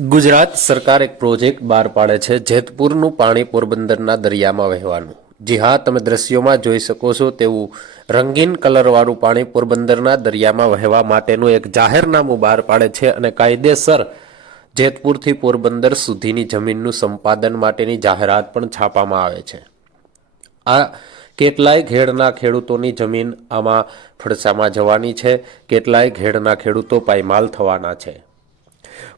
ગુજરાત સરકાર એક પ્રોજેક્ટ બહાર પાડે છે જેતપુરનું પાણી પોરબંદરના દરિયામાં વહેવાનું। જી હા, તમે દ્રશ્યોમાં જોઈ શકો છો તેવું રંગીન કલરવાળું પાણી પોરબંદરના દરિયામાં વહેવા માટેનું એક જાહેરનામું બહાર પાડે છે અને કાયદેસર જેતપુરથી પોરબંદર સુધીની જમીનનું સંપાદન માટેની જાહેરાત પણ છાપવામાં આવે છે। આ કેટલાય ઘેડના ખેડૂતોની જમીન આમાં ફડસામાં જવાની છે, કેટલાય ઘેડના ખેડૂતો પાયમાલ થવાના છે।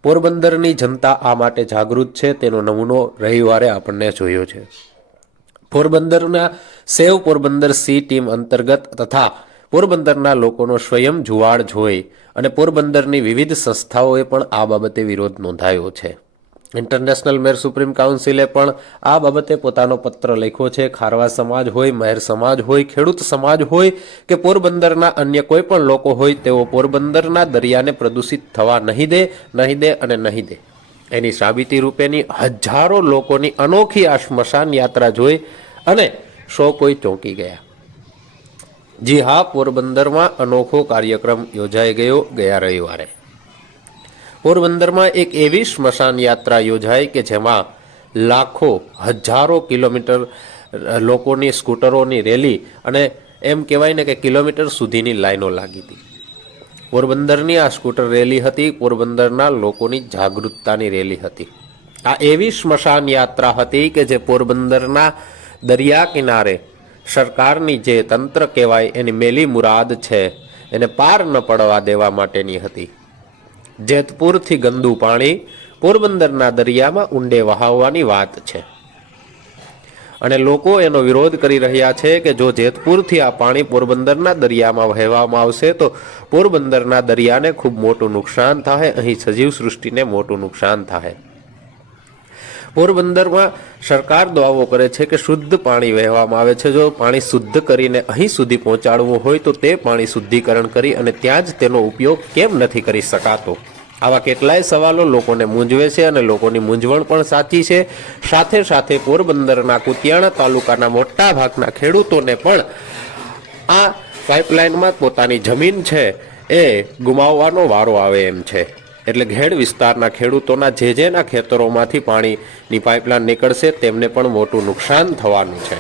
પોરબંદરની જનતા આ માટે જાગૃત છે, તેનો નમૂનો રવિવારે આપણને જોયો છે। પોરબંદરના સેવ પોરબંદર સી ટીમ અંતર્ગત તથા પોરબંદરના લોકોનો સ્વયં જુવાળ જોઈ અને પોરબંદરની વિવિધ સંસ્થાઓએ પણ આ બાબતે વિરોધ નોંધાવ્યો છે। ઇન્ટરનેશનલ મેર સુપ્રીમ કાઉન્સિલે પણ આ બાબતે પોતાનો પત્ર લખ્યો છે। ખારવા સમાજ હોય, મહેર સમાજ હોય, ખેડૂત સમાજ હોય કે પોરબંદરના અન્ય કોઈ પણ લોકો હોય, તેઓ પોરબંદરના દરિયાને પ્રદૂષિત થવા નહીં દે અને નહીં દે। એની સાબિતી રૂપેની હજારો લોકોની અનોખી આ સ્મશાન યાત્રા જોઈ અને કોઈ ચોંકી ગયા। જી હા, પોરબંદરમાં અનોખો કાર્યક્રમ યોજાઈ ગયો ગયા રવિવારે। પોરબંદરમાં એક એવી સ્મશાન યાત્રા યોજાઈ કે જેમાં લાખો હજારો કિલોમીટર લોકોની સ્કૂટરોની રેલી અને એમ કહેવાય ને કે કિલોમીટર સુધીની લાઈનો લાગી હતી। પોરબંદરની આ સ્કૂટર રેલી હતી, પોરબંદરના લોકોની જાગૃતતાની રેલી હતી। આ એવી સ્મશાન યાત્રા હતી કે જે પોરબંદરના દરિયા કિનારે સરકારની જે તંત્ર કહેવાય એની મેલી મુરાદ છે એને પાર ન પડવા દેવા માટેની હતી। જેતપુરથી ગંદુ પાણી પોરબંદરના દરિયામાં ઊંડે વહાવવાની વાત છે અને લોકો એનો વિરોધ કરી રહ્યા છે કે જો જેતપુરથી આ પાણી પોરબંદરના દરિયામાં વહેવામાં આવશે તો પોરબંદરના દરિયાને ખૂબ મોટું નુકસાન થાય, અહીં સજીવ સૃષ્ટિને મોટું નુકસાન થાય। પોરબંદરમાં સરકાર દાવો કરે છે કે શુદ્ધ પાણી વહેવામાં આવે છે। જો પાણી શુદ્ધ કરીને અહીં સુધી પહોંચાડવું હોય તો તે પાણી શુદ્ધિકરણ કરી અને ત્યાં જ તેનો ઉપયોગ કેમ નથી કરી શકાતો? આવા કેટલાય સવાલો લોકોને મૂંઝવે છે અને લોકોની મૂંઝવણ પણ સાચી છે। સાથે સાથે પોરબંદરના કુતિયાણા તાલુકાના મોટા ભાગના ખેડૂતોને પણ આ પાઇપલાઇનમાં પોતાની જમીન છે એ ગુમાવવાનો વારો આવે એમ છે। એટલે ઘેડ વિસ્તારના ખેડૂતોના જેના ખેતરોમાંથી પાણીની પાઇપલાઇન નીકળશે તેમને પણ મોટું નુકસાન થવાનું છે।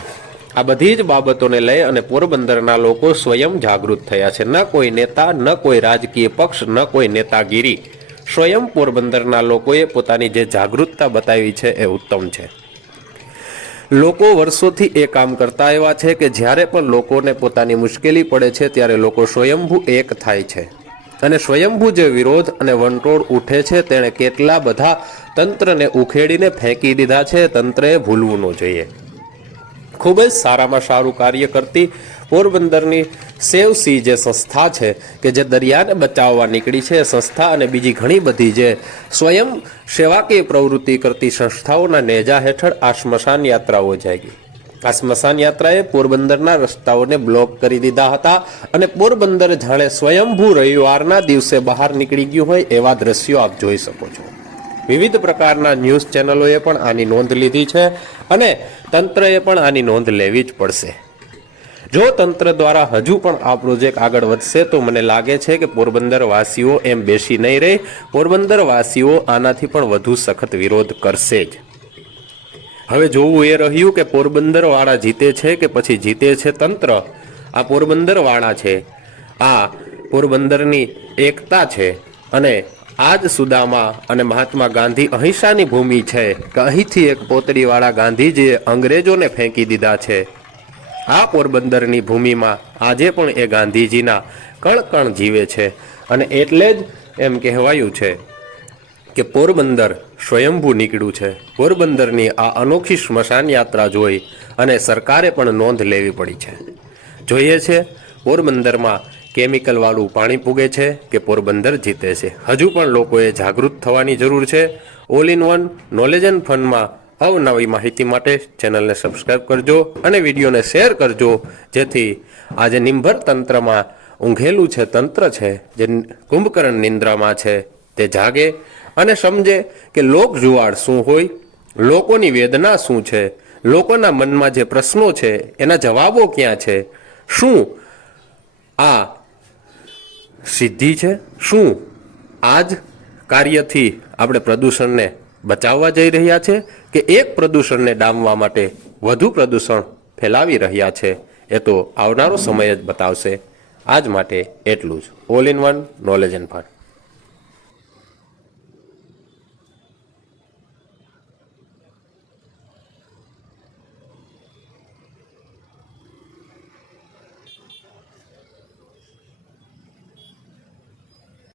આ બધી જ બાબતોને લઈ અને પોરબંદરના લોકો સ્વયં જાગૃત થયા છે। ન કોઈ નેતા, ન કોઈ રાજકીય પક્ષ, ન કોઈ નેતાગીરી, સ્વયં પોરબંદરના લોકોએ પોતાની જે જાગૃતતા બતાવી છે એ ઉત્તમ છે। લોકો વર્ષોથી એ કામ કરતા આવ્યા છે કે જ્યારે પણ લોકોને પોતાની મુશ્કેલી પડે છે ત્યારે લોકો સ્વયંભૂ એક થાય છે અને સ્વયંભૂ જે વિરોધ અને વંટોળ ઉઠે છે તેણે કેટલા બધા તંત્રને ઉખેડીને ફેંકી દીધા છે। તંત્રએ ભૂલવું ન જોઈએ। ખૂબ જ સારામાં સારું કાર્ય કરતી પોરબંદરની સેવ સી જે સંસ્થા છે કે જે દરિયાને બચાવવા નીકળી છે, સંસ્થા અને બીજી ઘણી બધી જે સ્વયં સેવાકીય પ્રવૃત્તિ કરતી સંસ્થાઓના નેજા હેઠળ આ સ્મશાન યાત્રાઓ જાગી। આ સ્મશાન યાત્રાએ પોરબંદરના રસ્તાઓને બ્લોક કરી દીધા હતા અને પોરબંદર જાણે સ્વયંભૂ રવિવારના દિવસે બહાર નીકળી ગયું હોય એવા દ્રશ્યો આપ જોઈ શકો છો। વિવિધ પ્રકારના ન્યૂઝ ચેનલોએ પણ આની નોંધ લીધી છે અને તંત્રએ પણ આની નોંધ લેવી જ પડશે। જો તંત્ર દ્વારા હજુ પણ આ પ્રોજેક્ટ આગળ વધશે તો મને લાગે છે કે પોરબંદર વાસીઓ એમ બેસી નહીં રહે, પોરબંદર વાસીઓ આનાથી પણ વધુ સખત વિરોધ કરશે જ। હવે જોવું એ રહ્યું કે પોરબંદર વાળા જીતે છે કે પછી જીતે છે તંત્ર। આ પોરબંદર વાળા છે, આ પોરબંદરની એકતા છે અને આજ સુદામા અને મહાત્મા ગાંધી અહિંસાની ભૂમિ છે કે અહીંથી એક પોતડીવાળા ગાંધીજીએ અંગ્રેજોને ફેંકી દીધા છે। આ પોરબંદરની ભૂમિમાં આજે પણ એ ગાંધીજીના કણ કણ જીવે છે અને એટલે જ એમ કહેવાયું છે કે પોરબંદર સ્વયંભૂ નીકળ્યું છે। પોરબંદરની આ અનોખી સ્મશાન યાત્રા જોઈ અને સરકારે પણ નોંધ લેવી પડી છે। જોઈએ છે પોરબંદરમાં કેમિકલવાળું પાણી પૂગે છે કે પોરબંદર જીતે છે। હજુ પણ લોકોએ જાગૃત થવાની જરૂર છે। All in one knowledge and ફનમાં અવનવી માહિતી માટે ચેનલને સબસ્ક્રાઈબ કરજો અને વિડીયોને શેર કરજો, જેથી આજે નિંભર તંત્રમાં ઊંઘેલું છે તંત્ર છે, જે કુંભકર્ણ નિંદ્રામાં છે, તે જાગે અને સમજે કે લોક જુવાળ શું હોય, લોકોની વેદના શું છે, લોકોના મનમાં જે પ્રશ્નો છે એના જવાબો ક્યાં છે, શું આ સિદ્ધિ છે, શું આજ કાર્યથી આપણે પ્રદૂષણને બચાવવા જઈ રહ્યા છે કે એક પ્રદૂષણને ડામવા માટે વધુ પ્રદૂષણ ફેલાવી રહ્યા છે, એ તો આવનારો સમય જ બતાવશે. આજ માટે એટલું જ. All in one knowledge and fun.